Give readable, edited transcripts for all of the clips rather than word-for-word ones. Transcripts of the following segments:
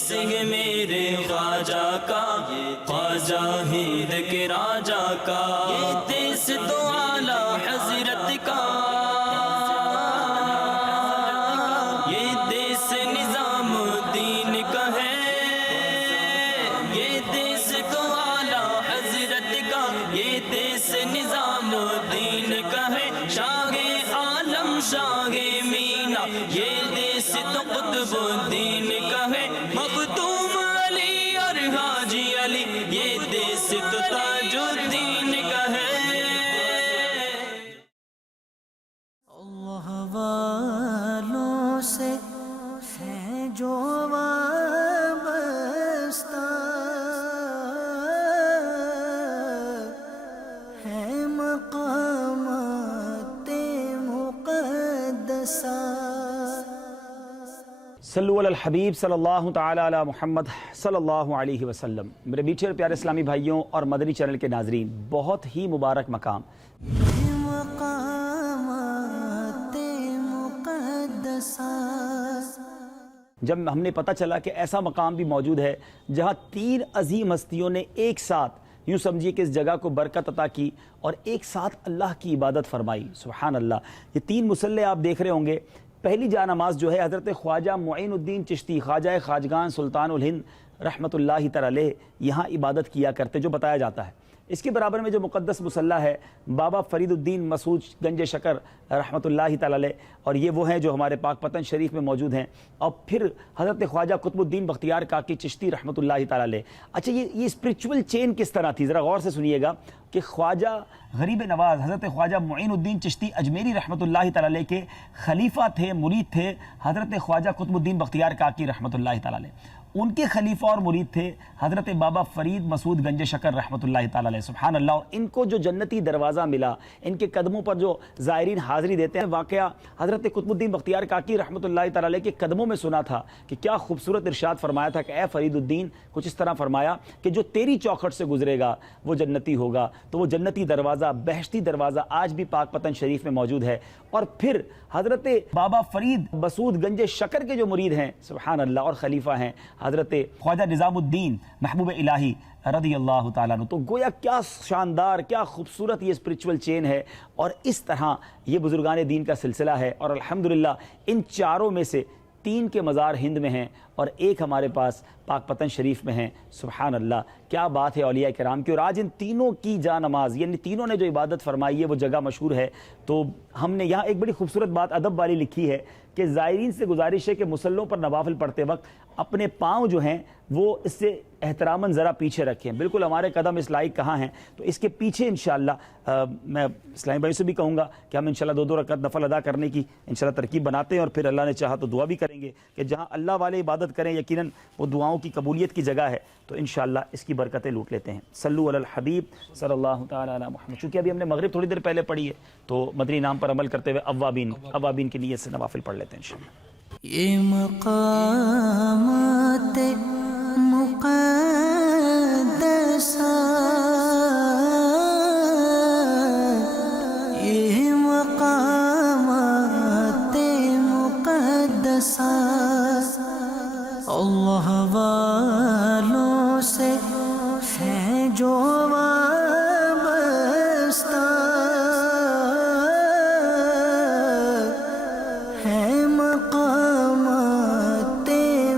دیس ہے میرے خواجہ کا، خواجہ ہند کے راجا کا، یہ دیس تو اعلیٰ حضرت کا، یہ دیس نظام الدین کا ہے، یہ دیس تو اعلیٰ حضرت کا، یہ دیس نظام الدین کا ہے، شاہ عالم شاہ مینا، یہ دیس تو قطب الدین کا ہے، مخدوم علی اور حاجی علی، یہ دیس تو تاج الدین کا ہے۔ اللہ والوں سے ہے جو وابستہ، ہے مقامات مقدسہ۔ صلو علی الحبیب صلی اللہ تعالی علی محمد صلی اللہ علیہ وسلم۔ میرے میٹھے اور پیارے اسلامی بھائیوں اور مدنی چینل کے ناظرین، بہت ہی مبارک مقام، مقامات مقدسہ۔ جب ہم نے پتہ چلا کہ ایسا مقام بھی موجود ہے جہاں 3 عظیم ہستیوں نے ایک ساتھ، یوں سمجھیے کہ اس جگہ کو برکت عطا کی اور ایک ساتھ اللہ کی عبادت فرمائی، سبحان اللہ۔ یہ 3 مصلے آپ دیکھ رہے ہوں گے۔ پہلی جا نماز جو ہے حضرت خواجہ معین الدین چشتی، خواجہ خواجگان سلطان الہند رحمۃ اللہ تعالی علیہ یہاں عبادت کیا کرتے، جو بتایا جاتا ہے۔ اس کے برابر میں جو مقدس مصلی ہے بابا فرید الدین مسعود گنج شکر رحمۃ اللہ تعالی علیہ، اور یہ وہ ہیں جو ہمارے پاک پتن شریف میں موجود ہیں۔ اور پھر حضرت خواجہ قطب الدین بختیار کاکی چشتی رحمۃ اللہ تعالی علیہ۔ اچھا، یہ اسپریچول چین کس طرح تھی، ذرا غور سے سنیے گا کہ خواجہ غریب نواز حضرت خواجہ معین الدین چشتی اجمیری رحمۃ اللہ تعالی علیہ کے خلیفہ تھے، مرید تھے حضرت خواجہ قطب الدین بختیار کاکی رحمۃ اللہ تعالی علیہ۔ ان کے خلیفہ اور مرید تھے حضرت بابا فرید مسعود گنج شکر رحمۃ اللہ تعالی علیہ، سبحان اللہ۔ اور ان کو جو جنتی دروازہ ملا، ان کے قدموں پر جو زائرین حاضری دیتے ہیں، واقعہ حضرت قطب الدین بختیار کاکی رحمۃ اللہ تعالی علیہ کے قدموں میں سنا تھا کہ کیا خوبصورت ارشاد فرمایا تھا کہ اے فرید الدین، کچھ اس طرح فرمایا کہ جو تیری چوکھٹ سے گزرے گا وہ جنتی ہوگا۔ تو وہ جنتی دروازہ، بہشتی دروازہ آج بھی پاک پتن شریف میں موجود ہے۔ اور پھر حضرت بابا فرید مسعود گنج شکر کے جو مرید ہیں، سبحان اللہ، اور خلیفہ ہیں حضرت خواجہ نظام الدین محبوب الہی رضی اللہ تعالیٰ عنہ۔ تو گویا کیا شاندار، کیا خوبصورت یہ اسپریچول چین ہے، اور اس طرح یہ بزرگان دین کا سلسلہ ہے۔ اور الحمدللہ ان چاروں میں سے 3 کے مزار ہند میں ہیں اور 1 ہمارے پاس پاک پتن شریف میں ہیں، سبحان اللہ۔ کیا بات ہے اولیاء کرام کی۔ اور آج ان تینوں کی جا نماز، یعنی تینوں نے جو عبادت فرمائی ہے، وہ جگہ مشہور ہے۔ تو ہم نے یہاں ایک بڑی خوبصورت بات ادب والی لکھی ہے کہ زائرین سے گزارش ہے کہ مسلوں پر نوافل پڑھتے وقت اپنے پاؤں جو ہیں وہ اس سے احتراماً ذرا پیچھے رکھیں۔ بالکل ہمارے قدم اس لائق کہاں ہیں، تو اس کے پیچھے انشاءاللہ میں اسلامی بھائی سے بھی کہوں گا کہ ہم انشاءاللہ 2 رکعت نفل ادا کرنے کی انشاءاللہ ترکیب بناتے ہیں، اور پھر اللہ نے چاہا تو دعا بھی کریں گے کہ جہاں اللہ والے عبادت کریں یقیناً وہ دعاؤں کی قبولیت کی جگہ ہے، تو انشاءاللہ اس کی برکتیں لوٹ لیتے ہیں۔ صلو علی الحبیب صلی اللہ تعالی علی محمد۔ چونکہ ابھی ہم نے مغرب تھوڑی دیر پہلے پڑھی ہے، تو مدنی نام پر عمل کرتے ہوئے اوابین کی نیت سے نوافل پڑھ لیتے ہیں انشاءاللہ۔ یہ مقامات مقدسہ، یہ مقامات مقدسہ، اللہ والوں سے ہے جو وابستہ، ہے مقامات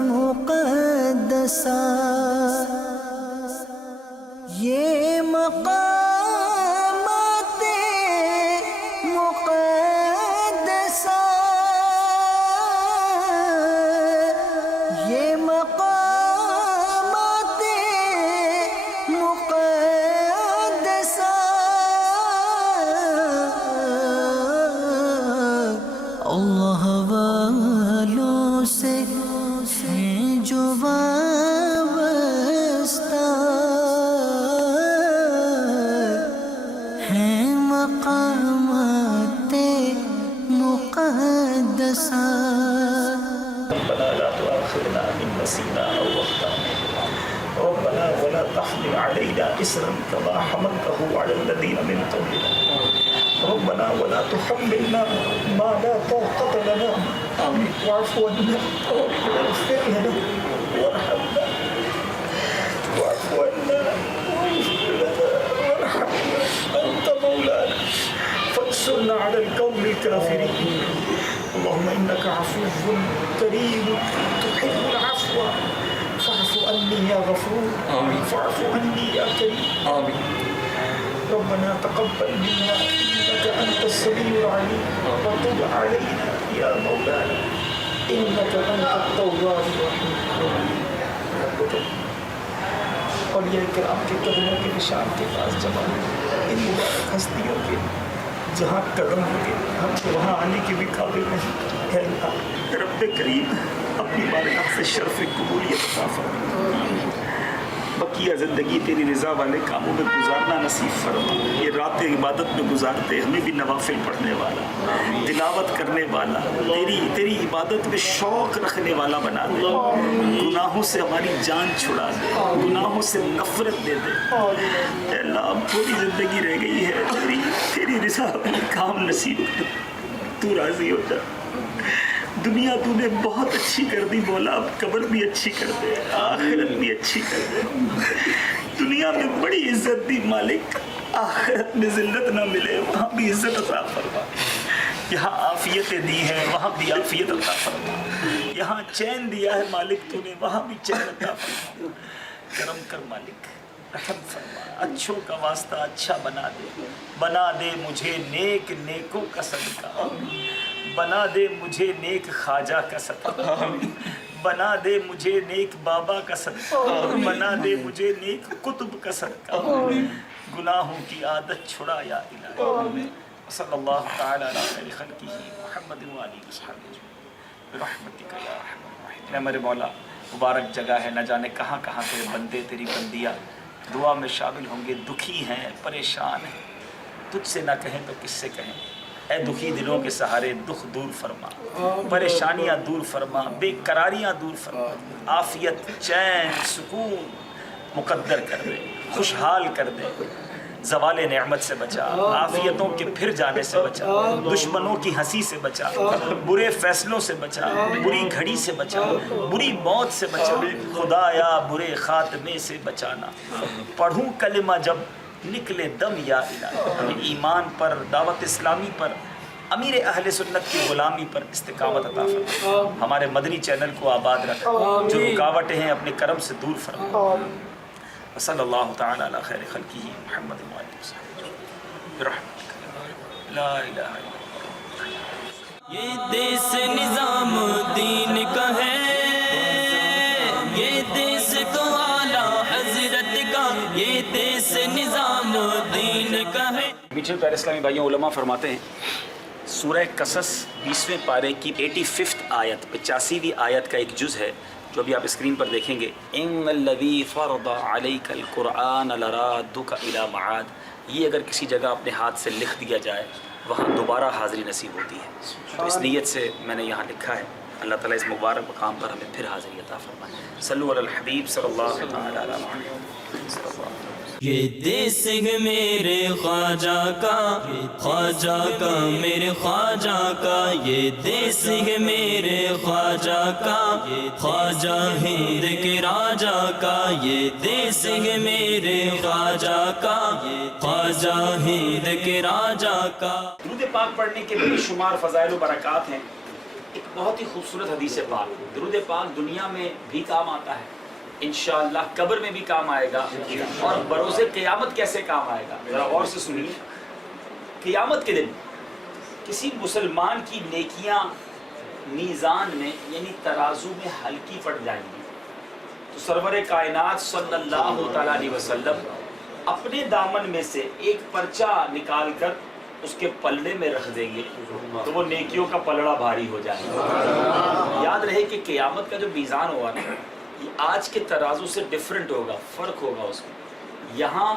مقدسہ۔ یہ مقامات مقدسہ، یہ مقامات مقدسہ، اللہ والوں سے ہیں جو وابستہ، ہیں مقامات مقدسہ۔ ربنا لا تؤاخذنا إن نسينا أو أخطأنا، ربنا ولا تحمل علينا إصرا كما حملته على الذين من قبلنا، ربنا ولا تحملنا ما لا طاقة لنا، واعف عنا واغفر لنا وارحمنا إنك عفو كريم تحب العفو فاعف عني يا غفور فاعف عني يا كريم ربنا تقبل منا إنك أنت السميع العليم وتب علينا يا مولانا إنك أنت التواب الرحيم. اولیاء کرام کے قدموں کے نشان کے پاس جمع ان مبارک ہستیوں کے جہاں قدم ہوگے ہم وہاں آنے کے بھی قابل نہیں. اے اللہ رب کریم اپنی بارگاہ سے شرف قبولیت عطا فرما. بقیہ زندگی تیری رضا والے کاموں میں گزارنا نصیب فرما. یہ رات عبادت میں گزارتے ہمیں بھی نوافل پڑھنے والا تلاوت کرنے والا تیری عبادت میں شوق رکھنے والا بنا دے. گناہوں سے ہماری جان چھڑا دے گناہوں سے نفرت دے دے. اے اللہ اب تھوڑی زندگی رہ گئی ہے تیری رضا والے کام نصیب کر. تو راضی ہو جا. دنیا تو نے بہت اچھی کر دی مولا اب قبر بھی اچھی کر دے آخرت بھی اچھی کر دے. دنیا میں بڑی عزت دی مالک آخرت میں ذلت نہ ملے وہاں بھی عزت عطا فرما. یہاں عافیتیں دی ہیں وہاں بھی عافیت عطا فرما. یہاں چین دیا ہے مالک تو نے وہاں بھی چین عطا فرما. کرم کر مالک رحم فرما. اچھوں کا واسطہ اچھا بنا دے مجھے نیک نیکوں کا صدقہ. بنا دے مجھے نیک خواجہ کا صدقہ. بنا دے مجھے نیک بابا کا صدقہ. بنا دے مجھے نیک قطب کا صدقہ. گناہوں کی عادت چھڑا یا الہی. صلی اللہ تعالی علی خیر خلقہ محمد و آلہ وصحبہ برحمتک یا ارحم الراحمین. میرے مولا مبارک جگہ ہے نہ جانے کہاں کہاں تیرے بندے تیری بندیاں دعا میں شامل ہوں گے. دکھی ہیں پریشان ہیں تجھ سے نہ کہیں تو کس سے کہیں. اے دکھی دلوں کے سہارے دکھ دور فرما پریشانیاں دور فرما بے قراریاں دور فرما. عافیت چین سکون مقدر کر دے خوشحال کر دے. زوال نعمت سے بچا عافیتوں کے پھر جانے سے بچا دشمنوں کی ہنسی سے بچا برے فیصلوں سے بچا بری گھڑی سے بچا بری موت سے بچا. خدایا برے خاتمے سے بچانا. پڑھوں کلمہ جب نکلے دم یا الہی. ہمیں ایمان پر دعوت اسلامی پر امیر اہل سنت کی غلامی پر استقامت عطا فرما. ہمارے مدنی چینل کو آباد رکھ جو رکاوٹیں ہیں اپنے کرم سے دور فرما. صلی اللہ تعالی علی خیر خلقہ محمد و آلہ وصحبہ برحمتک لا الہ الا اللہ. یہ دیس نظام دین کا ہے یہ دیس تو اعلیٰ حضرت کا یہ دیس نظام دین کا ہے. میٹھے پیارے اسلامی بھائیوں علماء فرماتے ہیں سورہ قصص 20ویں پارے کی 85 آیت 85ویں آیت کا ایک جز ہے جو ابھی آپ اسکرین پر دیکھیں گے. ان الذی فرض علیک القرآن لرادک الی معاد. یہ اگر کسی جگہ اپنے ہاتھ سے لکھ دیا جائے وہاں دوبارہ حاضری نصیب ہوتی ہے. تو اس نیت سے میں نے یہاں لکھا ہے. اللہ تعالیٰ اس مبارک مقام پر ہمیں پھر حاضری عطا فرمائے. صلو علی الحبیب صلی اللہ تعالی علی محمد صلی اللہ علیہ وسلم. یہ دیس ہے میرے خواجہ کا میرے خواجہ کا. یہ دیس ہے میرے خواجہ کا خواجہ ہند کے راجہ کا. یہ دیس ہے میرے خواجہ کا خواجہ ہند کے راجہ کا. درود پاک پڑھنے کے بے شمار فضائل و برکات ہیں. ایک بہت ہی خوبصورت حدیث پاک. درود پاک دنیا میں بھی کام آتا ہے انشاءاللہ قبر میں بھی کام آئے گا اور بروز قیامت کیسے کام آئے گا ذرا غور سے سنیے. قیامت کے دن کسی مسلمان کی نیکیاں میزان میں یعنی ترازو میں ہلکی پڑ جائیں گی تو سرور کائنات صلی اللہ تعالیٰ علیہ وسلم اپنے دامن میں سے ایک پرچہ نکال کر اس کے پلڑے میں رکھ دیں گے تو وہ نیکیوں کا پلڑا بھاری ہو جائے گا. یاد رہے کہ قیامت کا جو میزان ہوا نا آج کے ترازو سے ڈیفرنٹ ہوگا فرق ہوگا. اس میں یہاں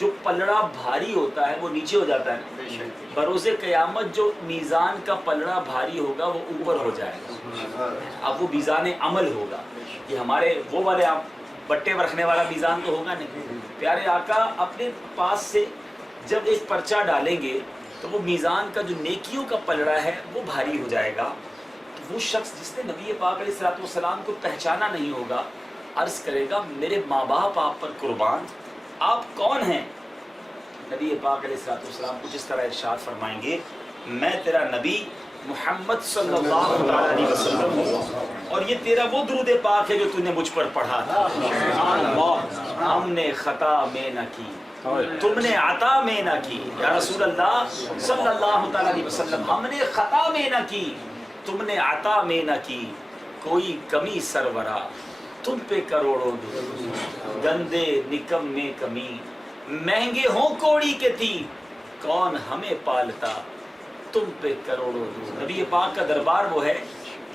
جو پلڑا بھاری ہوتا ہے وہ نیچے ہو جاتا ہے. بروز قیامت جو میزان کا پلڑا بھاری ہوگا وہ اوپر ہو جائے گا. اب وہ میزان عمل ہوگا. یہ ہمارے وہ والے آپ بٹے رکھنے والا میزان تو ہوگا نہیں. پیارے آقا اپنے پاس سے جب ایک پرچہ ڈالیں گے تو وہ میزان کا جو نیکیوں کا پلڑا ہے وہ بھاری ہو جائے گا. وہ شخص جس نے نبی پاک علیہ الصلوۃ والسلام کو پہچانا نہیں ہوگا عرض کرے گا میرے ماں باپ آپ پر قربان آپ کون ہیں. نبی پاک علیہ الصلوۃ والسلام کچھ اس طرح ارشاد فرمائیں گے میں تیرا نبی محمد صلی اللہ علیہ وسلم، اور یہ تیرا وہ درود پاک ہے جو تو نے مجھ پر پڑھا تھا۔ سبحان اللہ، ہم نے خطا میں نہ کی، تم نے عطا میں نہ کی، یا رسول اللہ صلی اللہ علیہ وسلم، ہم نے خطا میں نہ کی، تم نے عطا میں نہ کی، کوئی کمی سرورا تم پہ کروڑوں درود، گندے نکم میں کمی، مہنگے ہوں کوڑی کے تھی، کون ہمیں پالتا تم پہ کروڑوں درود۔ نبی پاک کا دربار وہ ہے،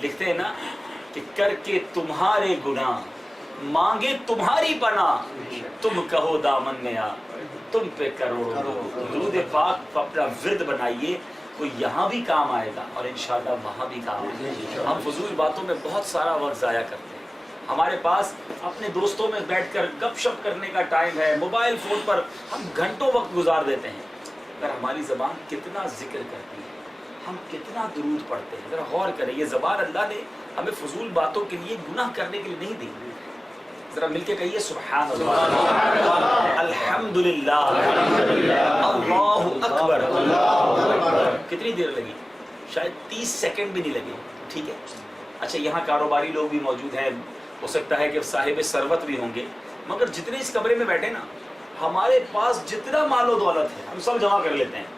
لکھتے ہیں نا کہ کر کے تمہارے گناہ مانگے تمہاری پناہ، تم کہو دامن میں آ تم پہ کروڑوں درود۔ درود پاک اپنا ورد بنائیے، کوئی یہاں بھی کام آئے گا اور انشاءاللہ وہاں بھی کام آئے گا۔ ہم فضول باتوں میں بہت سارا وقت ضائع کرتے ہیں، ہمارے پاس اپنے دوستوں میں بیٹھ کر گپ شپ کرنے کا ٹائم ہے، موبائل فون پر ہم گھنٹوں وقت گزار دیتے ہیں۔ اگر ہماری زبان کتنا ذکر کرتی ہے، ہم کتنا درود پڑھتے ہیں، ذرا غور کریں۔ یہ زبان اللہ نے ہمیں فضول باتوں کے لیے، گناہ کرنے کے لیے نہیں دی۔ ذرا مل کے کہیے سبحان اللہ، الحمدللہ، اللہ اکبر۔ کتنی دیر لگی؟ شاید 30 سیکنڈ بھی نہیں لگے، ٹھیک ہے۔ اچھا، یہاں کاروباری لوگ بھی موجود ہیں، ہو سکتا ہے کہ صاحب ثروت بھی ہوں گے، مگر جتنے اس کمرے میں بیٹھے نا، ہمارے پاس جتنا مال و دولت ہے ہم سب جمع کر لیتے ہیں۔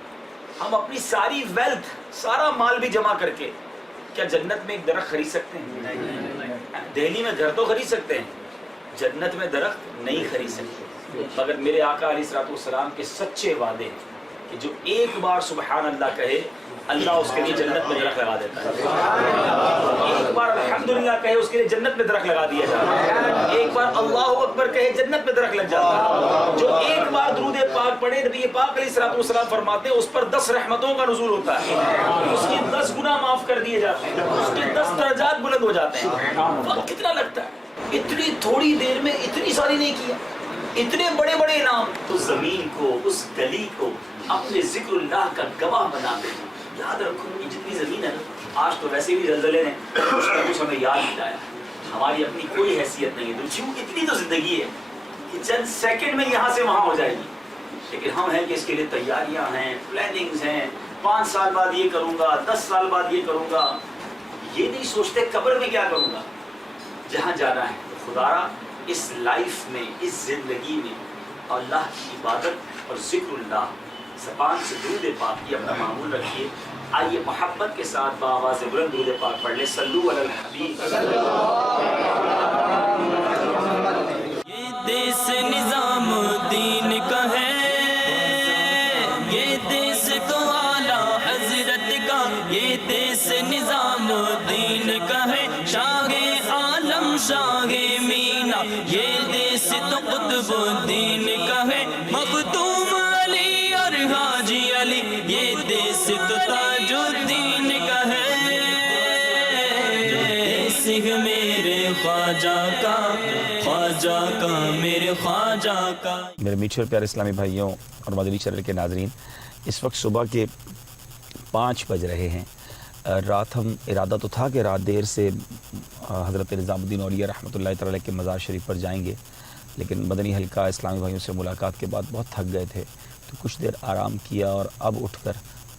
ہم اپنی ساری ویلتھ، سارا مال بھی جمع کر کے کیا جنت میں ایک درخت خرید سکتے ہیں؟ دہلی میں گھر تو خرید سکتے ہیں، جنت میں درخت نہیں خرید سکتے۔ مگر میرے آقا علیہ الصلوۃ والسلام کے سچے وعدے ہیں کہ جو ایک بار سبحان اللہ کہے، اللہ اس کے لیے جنت میں درخت لگا دیتا ہے۔ ایک بار الحمدللہ کہے، اس کے لیے جنت میں درخت لگا دیا جاتا ہے۔ ایک بار اللہ اکبر کہے، جنت میں درخت لگ جاتا ہے۔ جو ایک بار درود پاک پڑھے، نبی پاک علیہ الصلوۃ والسلام فرماتے ہیں اس پر 10 رحمتوں کا نزول ہوتا ہے، اس کی 10 گناہ معاف کر دیے جاتے ہیں، اس کے 10 درجات بلند ہو جاتے ہیں۔ وقت کتنا لگتا ہے، اتنی تھوڑی دیر میں اتنی ساری نہیں کیا، اتنے بڑے بڑے انعام۔ تو زمین کو، اس گلی کو اپنے ذکر اللہ کا گواہ بناتے ہیں۔ یاد رکھو، یہ جتنی زمین ہے نا، آج تو ویسے بھی زلزلے نے کچھ ہمیں یاد دلایا، ہماری اپنی کوئی حیثیت نہیں ہے، کیوں اتنی تو زندگی ہے کہ چند سیکنڈ میں یہاں سے وہاں ہو جائے گی، لیکن ہم ہیں کہ اس کے لیے تیاریاں ہیں، پلاننگز ہیں، 5 سال بعد یہ کروں گا، 10 سال بعد یہ کروں گا، یہ نہیں سوچتے قبر میں کیا کروں گا، جہاں جانا ہے۔ تو خدارا اس لائف میں، اس زندگی میں اللہ کی عبادت اور ذکر اللہ، زبان سے درود پاک یہ اپنا معمول رکھیے۔ آئیے محبت کے ساتھ بآواز بلند درود پاک پڑھ لیں، صلو علی الحبیب۔ یہ دیس نظام دین کا ہے، یہ دیس تو اعلیٰ حضرت کا، یہ دیس نظام دین کا ہے، شاہ عالم شاہ مینا، یہ دیس تو قطب الدین کا ہے، مختوم علی اور حاجی علی، یہ دیس تو تاج الدین کا ہے، دیس میرے خواجہ کا، خواجہ کا میرے خواجہ کا۔ میرے میٹھے اور پیارے اسلامی بھائیوں اور مدنی چینل کے ناظرین، اس وقت صبح کے 5 بج رہے ہیں۔ رات ہم ارادہ تو تھا کہ رات دیر سے حضرت نظام الدین اولیاء رحمۃ اللہ تعالی کے مزار شریف پر جائیں گے، لیکن مدنی حلقہ اسلامی بھائیوں سے ملاقات کے بعد بہت تھک گئے تھے، تو کچھ دیر آرام کیا اور اب اٹھ کر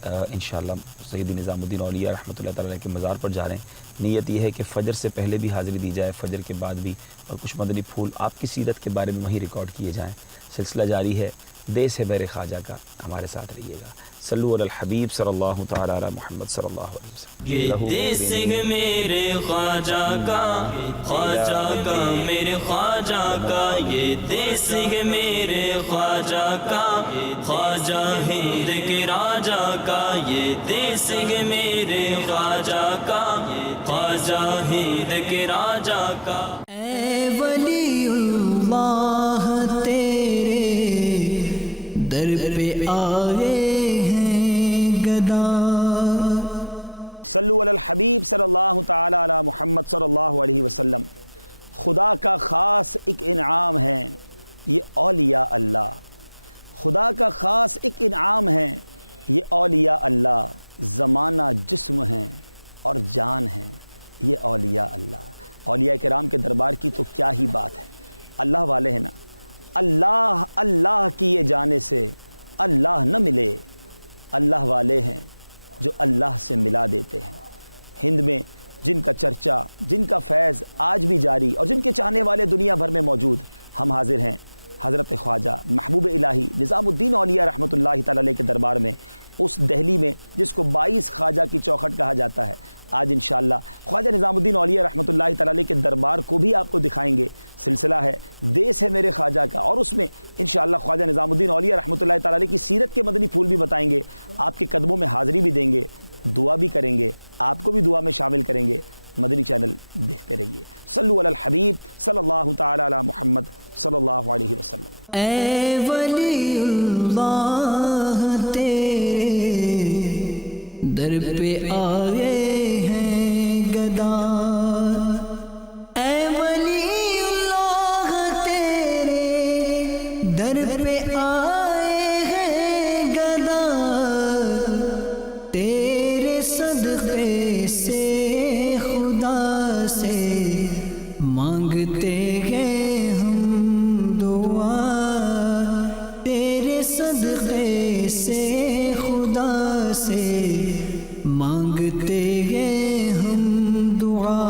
انشاءاللہ سیدی نظام الدین اولیاء رحمۃ اللہ تعالی کے مزار پر جا رہے ہیں۔ نیت یہ ہے کہ فجر سے پہلے بھی حاضری دی جائے، فجر کے بعد بھی، اور کچھ مدنی پھول آپ کی سیرت کے بارے میں وہیں ریکارڈ کیے جائیں۔ سلسلہ جاری ہے، دیس ہے بیر خواجہ کا، ہمارے ساتھ رہیے گا۔ صلو علی الحبیب صلی اللہ تعالی علی محمد صلی اللہ علیہ وسلم۔ یہ دیس ہے میرے خواجہ کا، خواجہ کا میرے خواجہ کا، یہ دیس ہے میرے خواجہ کا، خواجہ ہند کے راجہ کا، یہ دیس ہے میرے خواجہ کا، خواجہ ہند کے راجہ کا۔ اے ولی اللہ تیرے در پہ آئے ہیں گدا۔ صلو علی الحبیب صلی اللہ تعالی علی محمد صلی اللہ علیہ وسلم۔ خدا کا خاص ایک انعام ہے یہ اولیاء اللہ، خدا کا خاص ایک انعام ہے یہ اولیاء اللہ، زمانہ جسم ہیں اور جان ہیں یہ اولیاء اللہ۔ اولیاء کرام کے دربار کی تو کیا ہی بات ہے، اللہ والے ہیں نا، اللہ اللہ کیے جانے سے اللہ نہ ملے، اللہ والے ہیں جو اللہ سے ملا دیتے ہیں۔ ہند میں جن کا چرچا، جن کا فیض آج بھی جاری اور جن کے چاہنے والے دنیا بھر میں موجود، ہم حاضر ہیں حضرت خواجہ محبوب الہی نظام الدین اولیاء رحمۃ اللہ تعالی علیہ کے دربار میں، اس دہلی میں جس کو 22 خواجہ کی چوکھٹ کہا جاتا ہے۔ آج انشاءاللہ خواجہ نظام الدین اولیاء رحمۃ اللہ تعالی علیہ کے دربار کو بھی آپ کو دکھائیں گے۔ سلسلہ ہے دیس ہے میرے خواجہ کا، اور اس میں انشاءاللہ خواجہ نظام الدین اولیاء رحمۃ اللہ تعالی علیہ کی سیرت کے مدنی پھول بھی بتائیں گے، آپ کے قدموں میں حاضری بھی دیں گے، دعا بھی کریں گے، آپ کو بھی دعا میں شامل کریں گے۔ مدنی چینل دیکھتے رہیے۔ صلو علی الحبیب صلی اللہ تعالی علی محمد صلی اللہ علیہ وسلم۔ اے ولی اللہ تیرے در پہ آئے ہیں گدا، اے ولی اللہ تیرے در پہ آئے ہیں گدا، تیرے صدقے سے خدا سے مانگتے ہیں ہم دعا، تیرے صدقے سے خدا سے مانگتے ہیں ہم دعا۔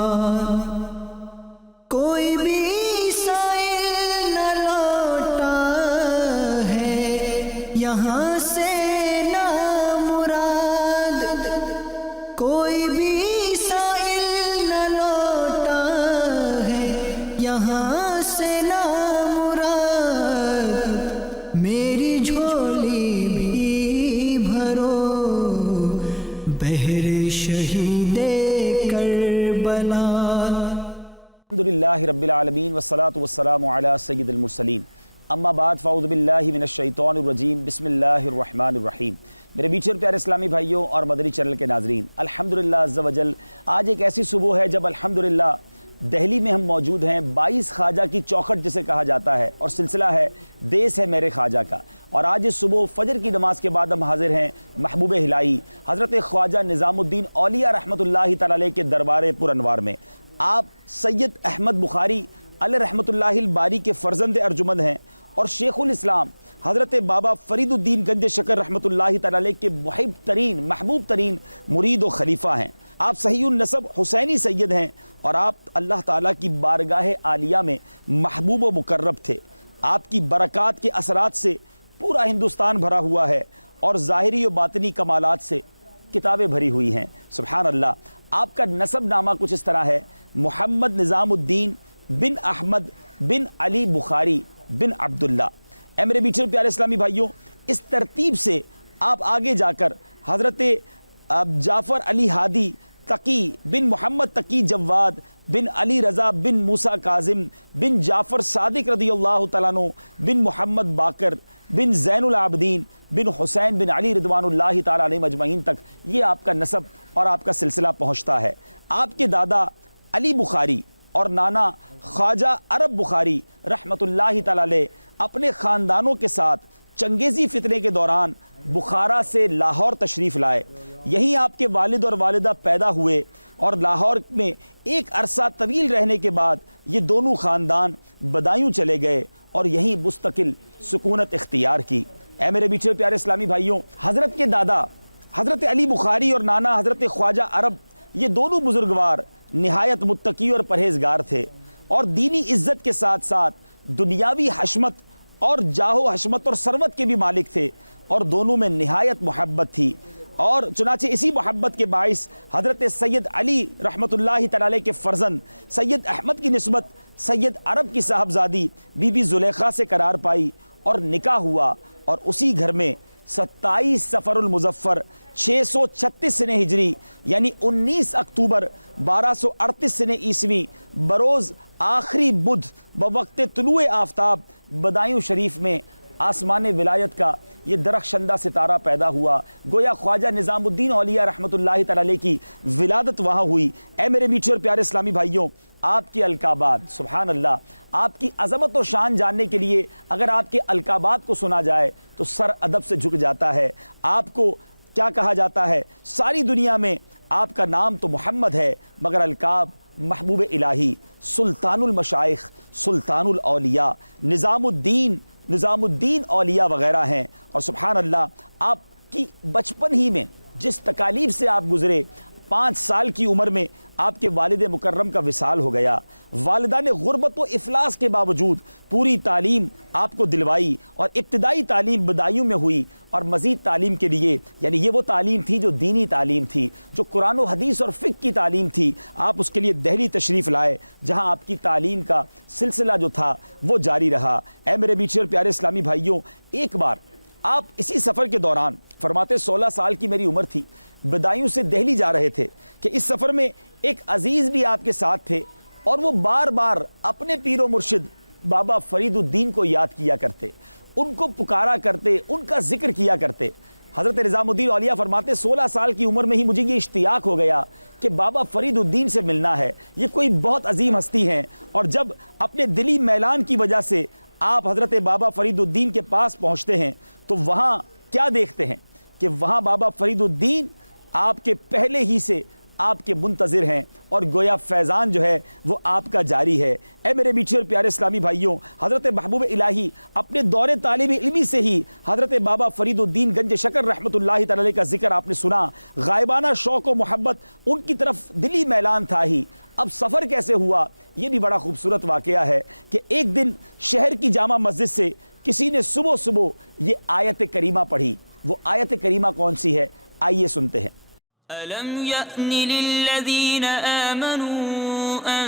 کوئی بھی سائل نہ لوٹا ہے یہاں سے نہ مراد، کوئی بھی سائل نہ لوٹا ہے یہاں سے نہ مراد، میری جھولی بھی بھرو بہر شہید کربلا۔ الحمدللہ رب العالمین والصلاة والسلام علی سید المرسلین، اما بعد فاعوذ باللہ من الشیطان الرجیم، بسم اللہ الرحمن الرحیم۔ میرے بیچ اور پیارے اسلامی بھائیوں اور مدنی چینل کے ناظرین، الحمدللہ عز و جل آج ایک ایسی صبح ہے جب الحمدللہ دہلی میں ہم موجود ہیں، 22 خواجہ کی چوکھٹ جسے کہا جاتا ہے، اور سلسلہ ہے دیس ہے میرے خواجہ کا۔ اور آج اس صبح فجر کی نماز کے بعد ہم حاضر ہیں محبوب الہی حضرت خواجہ نظام الدین اولیاء رحمۃ اللہ تعالی علیہ کے دربار پر انوار میں۔ آپ سید احمد بخاری علیہ رحمۃ اللہ الباری کے فرزند ارجمند ہیں، اور شیخ الاسلام حضرت بابا فرید الدین گنج شکر رحمۃ اللہ تعالی علیہ کے محب ترین محبوب ترین مرید و خلیفہ ہیں۔ آپ صحیح النسب حسینی سید ہیں، اور آپ اللہ تعالیٰ کی بارگاہ عالیہ میں محبوب و مقرب تھے۔ آپ کی برکات کے اثرات سے پورا ہندوستان بھرا ہوا ہے، اور ظاہری و باطنی کمالات سے کتابیں بھری ہوئی ہیں۔ سبحان اللہ۔ آپ کا نسب نامہ کچھ اس طرح ہے: محمد نظام الدین بن احمد بن علی بخاری بن عبداللہ۔ اے میرے بیٹھے پیارے اسلامی بھائیوں، اس ترتیب سے آپ آگے جا کر حضرت جعفر علی ہادی تقی بن محمد تقی جواد بن علی رضا بن موسیٰ کاظم بن جعفر صادق رضی اللہ تعالیٰ عنہ بن محمد باقر بن زین العابدین بن حسین بن علی رضوان اللہ تعالیٰ علیہ مجمعین تک یہ آپ کا نسب اور آپ کا سلسلہ پہنچتا ہے۔ آپ کے دادا علی بخاری اور نانا خواجہ عرب بخاری رحمۃ اللہ تعالیٰ علیہ اپنے خاندانوں کے ساتھ چنگیزی فتنے کے دوران بخارا سے لاہور تشریف لائے۔ یہیں آپ کے والد اور والدہ پیدا ہوئے، اور لاہور میں ایک عرصہ طویل رہنے کے بعد یہ دونوں خاندان بدایوں چلے گئے اور یہیں مستقل سکونت اختیار کی۔ اے میرے بیچے پیارے اسلامی بھائیوں، حضرت کے دادا حضرت علی بخاری اور نانا حضرت خواجہ عرب یہ دونوں بزرگوار نہایت متقی اور پرہیزگار تھے، اور دینی عزت کے ساتھ ساتھ دنیاوی حشمت اور جاہ و حشمت اور ثروت کے بھی مالک تھے، اور دونوں میں نہایت محبت تھی۔ اور چنانچہ اسی محبت کے باعث حضرت سید علی رحمۃ اللہ تعالی علیہ کے فرزند سید احمد کی نسبت سید عرب کی صاحبزادی بی بی زلیخا سے قرار پائی اور نکاح ہوا، اور اسی گھر میں 27 صفر المظفر 636 سنہ ہجری یعنی 19 اکتوبر 1238 سنہ عیسوی بروز آخری بدھ بوقت طلوع آفتاب بدایوں شریف میں آسمان ولایت کا یہ درخشندہ ستارہ پیدا ہوا۔ گویا خواجہ نظام الدین اولیاء رحمۃ اللہ تعالی علیہ کی ولادت وہاں ہوئی۔ اے میرے میٹھے اور پیارے اسلامی بھائیوں، آپ کے القابات، سبحان اللہ، آپ کی عظمت و شان جاننے کے لیے اگر آپ کے القابات کو سنا جائے تو سر ادب سے جھک جاتا ہے۔ آپ کو کیا کہا جاتا ہے؟ ساری دنیا میں آپ کا نام تو محمد ہے، مگر القاب محبوب الہی، سلطان المشائخ، سلطان الاولیاء، نظام الدین اولیاء وغیرہ ہیں۔ اور سبحان اللہ، آپ کی بچپن ہی میں جس تکالیف سے آپ گزرے، 5 سال کی عمر میں آپ کے والد مکرم کا وصال ہو گیا، والدہ نے غربت و افلاس کے باوجود پوری تعلیم آپ کو دلوائی، اور ابتدائی تعلیم بدایوں میں ہوئی، اور مزید تعلیم کے لیے، یعنی یہ وہ تعلیم تھی جو دینی تعلیم تھی، جو قرآن و حدیث اور فقہ کی تعلیم تھی، آپ اس کے لیے دہلی تشریف لائے، جہاں آپ کی تعلیم کا سلسلہ جو تھا وہ جاری رہا۔ اے میرے میٹھے اور پیارے اسلامی بھائیوں، ایک بار آپ اسی سفر کے دوران، فرماتے 16 سال کی میری عمر تھی، بدایوں سے دہلی جا رہے تھے کہ اس سفر میں ایک عزیز بھی آپ کے ساتھ تھے، اور وہ بار بار اپنے پیر و مرشد بابا فرید الدین کو یاد کیا کرتے، ان کو پکارا کرتے، ان کا ذکر کیا کرتے۔ حضرت نظام الدین اولیاء فرماتے 16 سال کی عمر میں ہی مجھے یہ اشتیاق ہو گیا کہ بابا فرید الدین سے ملنا ہے، یہ کوئی بہت عظیم ہستی ہیں۔ اور جب اپنے دلی میلان کی وجہ سے آپ حضرت بابا فرید الدین کے پاس پہنچتے ہیں تو وہاں کیا دیکھتے ہیں کہ وہاں بابا فرید الدین آپ کے پہلے ہی سے آپ کے منتظر ہیں، اور گویا فیضان جو ہے وہ آپ کا جاری ہے۔ اے میرے میٹھے اور پیارے اسلامی بھائیوں، حضرت محبوب الہی اپنے دور طالب علمی سے ہی حضرت بابا فرید الدین گنج شکر رحمۃ اللہ تعالی کا ذکر آپ نے سنا، غائبانہ شوق و محبت ان کی طرف دلی میلان تھا ہی۔ اب سفر کیسے ہوا، یہ بھی بڑا خوبصورت واقعہ ہے کہ ایک دن شہر کی جامع مسجد سے کسی نے صبح صبح یہ آیت کریمہ پڑھی۔ وہ آیت کریمہ کون سی ہے، آئیے سنتے ہیں۔ أَلَمْ يَأْنِ لِلَّذِينَ آمَنُوا أَن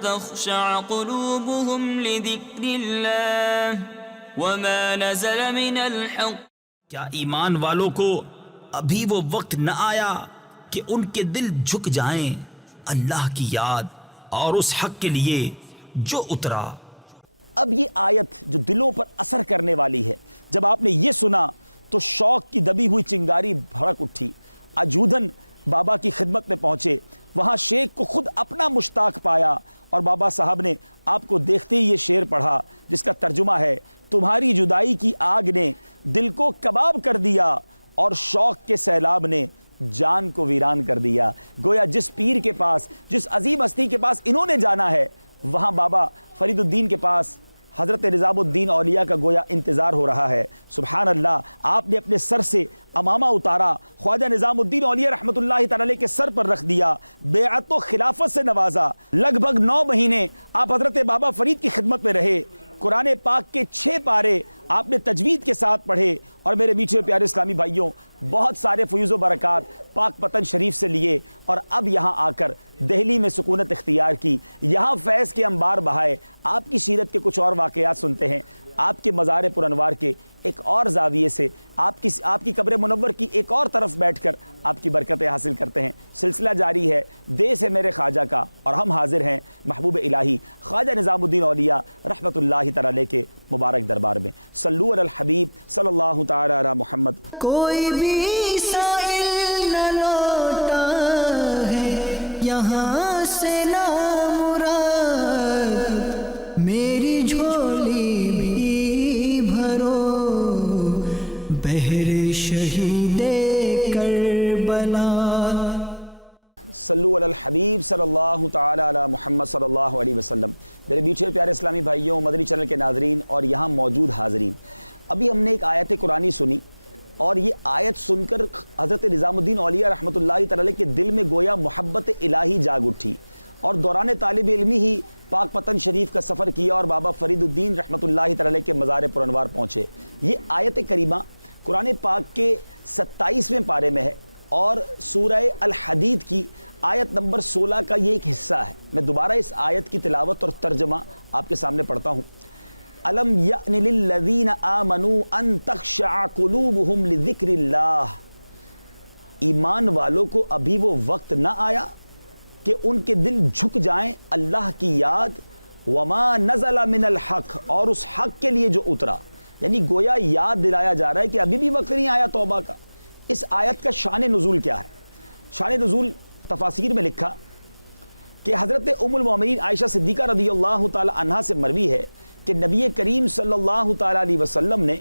تَخْشَعَ قُلُوبُهُمْ لِذِكْرِ اللَّهِ وَمَا نَزَلَ مِنَ الْحَقِّ۔ کیا ایمان والوں کو ابھی وہ وقت نہ آیا کہ ان کے دل جھک جائیں اللہ کی یاد اور اس حق کے لیے جو اترا۔ اب یہ آیت جو دلوں پر اثر کرنے والی ہے، جب آپ نے یہ سنا تو شوق کی دبی ہوئی چنگاری بھڑک اٹھی، اجودھن بابا کی خدمت میں پہنچے، وہاں شیخ کو خود اپنا مشتاق پایا، اور بابا صاحب نے آپ کو دیکھتے ہی یہ شعر پڑھا جس کا ترجمہ ہے، تمہاری جدائی کی آگ نے دل کو کباب کر دیا، اور شوق کے سیلاب نے جان کو ویران کر دیا۔ گویا جس پیر کے پاس، جس عظیم ہستی کے پاس انہوں نے جانا ہے، وہاں بابا فرید الدین کے پاس حضرت نظام الدین اولیاء کا گویا انتظار ہو رہا ہے۔ سبحان اللہ، آپ نے اپنے سر سے امامہ اتارا، خواجہ نظام الدین اولیاء رحمۃ اللہ تعالی کے سر پر رکھ دیا، بیعت و خلافت سے نوازا، لگ بھگ 9 مہینے آپ حضرت بابا فرید کی خدمت میں رہے، قرآن پاک کے 6 پارے آپ نے تجوید کے ساتھ پڑھے، اور میرے میٹھے اور پیارے اسلامی بھائیوں، بہت سارے فیوز و برکات پاک پتن شریف سے لیے، اور اب یہاں آ کر دہلی میں سکونت اختیار کی، یہاں فیض کے انبار بہائے۔ آپ کی سیرت کے کچھ اور واقعات سنتے ہیں، آپ کے مزار پر انوار کے ایک اور زاویے سے، آپ کی قبر منور کی ایک اور طرف بیٹھ کر آپ کی برکتیں حاصل کرتے ہیں۔ سلسلہ جاری ہے، دیس ہے میرے خواجہ کا، اور ہم حاضر ہیں محبوب الہی خواجہ نظام الدین اولیاء رحمۃ اللہ تعالی کے مبارک دربار میں۔ صلو علی الحبیب صلی اللہ تعالی علی محمد۔ کوئی بھی سائل نہ لوٹا ہے یہاں سے نا مراد، میری جھولی بھی بھرو بہر شہید کربلا۔ صلو علی الحبیب صلی اللہ تعالی علی محمد صلی اللہ علیہ وسلم۔ میرے میٹھے اور پیارے اسلامی بھائیوں، مدنی چینل کے ناظرین اور یہاں موجود حاضرین، ابھی ہم نے ایک آیت قرآنی سنی، اور یہ آیت سن کر حضرت نظام الدین اولیاء رحمۃ اللہ تعالی کے دل میں گویا محبت الہی جاگ اٹھی، اور دوران طالب علمی ہی پاک پتن شریف کا سفر کیا اور بابا فرید الدین رحمۃ اللہ تعالی کے مزار پر انوار پہنچے۔ یہ آیت کریمہ قرآن پاک کے 27ویں پارے میں ہے، اور سورہ الحدید کی آیت نمبر 16 کا یہ ایک حصہ ہے۔ میں دوبارہ اس آیت کی تلاوت اور ترجمہ آپ کے سامنے پڑھتا ہوں۔ الم یأن للذین آمنوا ان تخشع قلوبہم لذکر اللہ، ایمان والوں کو ابھی وہ وقت نہ آیا کہ ان کے دل جھک جائیں اللہ کی یاد، وما نزل من الحق، اور اس حق کے لیے جو اترا، یعنی گویا یاد دلایا جا رہا ہے کہ ابھی بھی وقت نہیں آیا توبہ کا۔ اس آیت کا شان نزول کیا ہے؟ شان نزول تفاسیر میں لکھا کہ حضرت ام المومنین عائشہ صدیقہ رضی اللہ تعالی عنہا سے مروی ہے کہ نبی کریم صلی اللہ تعالی علیہ وسلم نے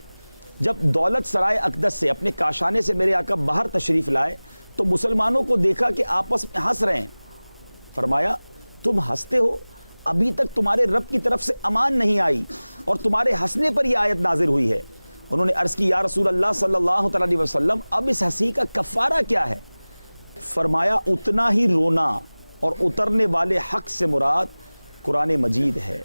جب دولت سرائے اقدس سے اپنے کاشانے سے میرے آقا باہر تشریف لائے تو مسلمانوں کو دیکھا کہ آپس میں ہنس رہے ہیں۔ فرمایا تم ہنستے ہو، ابھی تک تمہارے رب کی طرف سے امان نہیں آئی اور تمہارے ہنسنے پر یہ آیت نازل ہوئی ہے۔ انہوں نے عرض کی یا رسول اللہ صلی اللہ تعالی علیہ وسلم اب اس ہنسی کا کفارہ کیا ہے؟ فرمایا اتنا ہی رونا اور اترنے والے حق سے مراد قرآن مجید ہے۔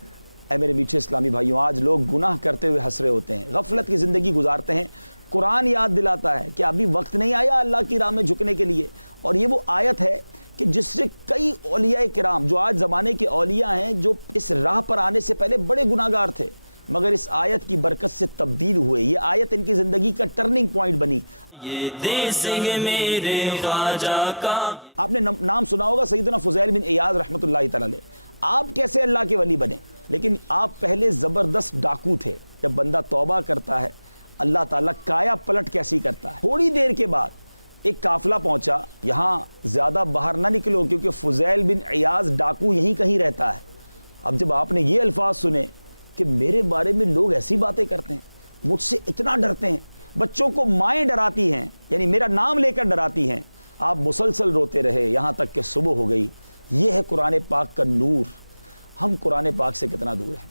اے میرے میٹھے اسلامی بھائیوں، آج لوگ گناہ کرتے ہوئے ہنس رہے ہوتے ہیں، غفلت کی زندگی گزارتے ہیں، قرآن یاد دلاتا ہے کہ ابھی وقت نہیں آیا اللہ کی راہ میں جھکنے کے لیے، اور یہ وہ آیت ہے کہ جس سے کئی اولیاء کرام جو آج زمانے کے اولیاء ہیں جو اس راہ پر آنے سے پہلے بڑے گناہگار تھے مگر اس آیت کی برکت سے تبدیل ہوئے، یہ آیت ان کی زندگی کا ٹرننگ پوائنٹ بنی۔ یہ دیس ہے میرے خواجہ کا۔ آپ نے نام سنا ہوگا سیدنا فضیل بن عیاض رحمۃ اللہ تعالی علیہ۔ آپ کیسے اللہ کے ولی بنے؟ لیکن آپ پہلے زبردست ڈاکو تھے۔ جب بندہ توبہ کرتا ہے اللہ تعالیٰ کایا پلٹ کیسی کرتا ہے۔ تھوڑی دیر کے بعد ایک قافلہ پہنچا، یہاں زیادہ باہر نہ نکلو کیونکہ فضیل بن عیاض ڈاکو یہیں کہیں رہتا ہے۔ اب جب آپ نے یہ الفاظ سنے کہ میرے بارے میں لوگ ایسی باتیں کرتے ہیں، مجھ سے اتنا ڈرتے ہیں، بچوں کو مائیں ڈراتی ہیں، یعنی میرا نام لے کر ڈراتی ہیں، آپ مسلسل روتے رہے یہاں تک کہ صبح ہو گئی۔ یہ ہے قرآن پاک کا نور۔ ہم قرآن پاک سے کتنا دور ہیں،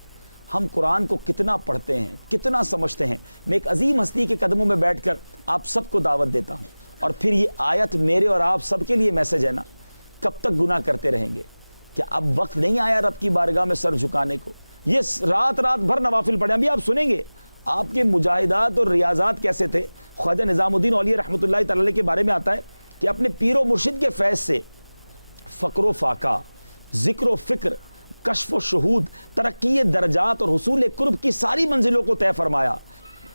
ہم قرآن کو کتنا پڑھتے ہیں، کتنا سمجھتے ہیں۔ میں ایک عظیم ہستی کے قدموں میں بیٹھ کر آپ سب کو دعوت دیتا ہوں، اور پھر یہ آیت میرے اور آپ سب کے لیے میسج ہے نا، کب تک گناہ کرتے رہیں گے؟ کیا اب وقت نہیں آیا رب کی بارگاہ میں سر جھکانے کو؟ یہ رات بھر نوافل پڑھیں۔ ابھی آپ سنیں گے آپ کے مجاہدات اور ریاضات کیسے تھے۔ خواجہ نظام الدین اولیاء رحمۃ اللہ تعالی کے بارے میں آتا ہے کہ اپنے پیر و مرشد کے فیض سے فقر و فاقہ، ذکر و فکر، کشف و شہود، ترقی درجات اور حصول قرب کی ساری منزلوں کو طے فرمایا۔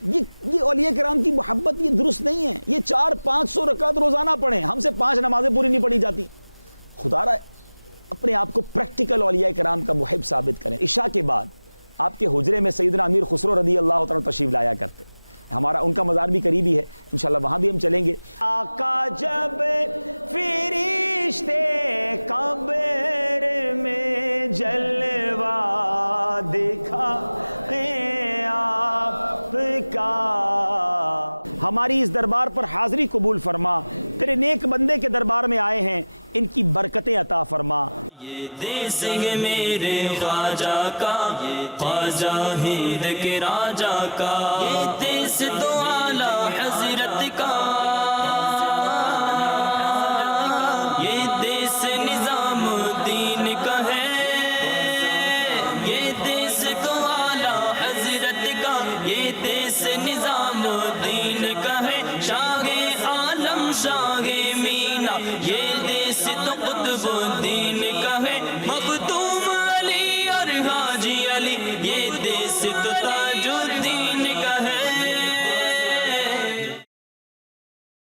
یہ اولیاء کرام کی محبت یہ درست نہیں ہے۔ یہ 400-500 رکعت روزانہ پڑھیں، ہم سے 5 نمازیں پوری نہیں پڑھی جاتی۔ خدا را اپنے آپ کو پریکٹیکل اولیاء کرام کا محب ثابت کریں۔ عشاء کے بعد آپ کے حجرے میں سیدنا امیر خسرو رضی اللہ تعالیٰ تشریف لایا کرتے، ہمارا ان کا مزار بھی قریبی ہے، انشاءاللہ وہاں بھی ہم چلیں گے۔ آقا جب فرشتے قبر میں جلوہ دکھائیں آپ کا، ہماری اس دربار پر حاضری قبول فرما، تیرے نیک بندے کے دربار میں آئے ہیں، ان کی برکتیں عطا فرما۔ یہ دیس ہے میرے خواجہ کا، یہ خواجہ ہند کے راجہ کا، یہ دیس تو اعلیٰ حضرت کا، یہ دیس نظام الدین کا ہے، یہ دیس تو اعلیٰ حضرت کا، یہ دیس نظام الدین کا ہے، شاہ عالم شاہ مینا، یہ دیس تو قطب الدین کا ہے، مختوم علی اور حاجی علی، یہ دیس تو تاج الدین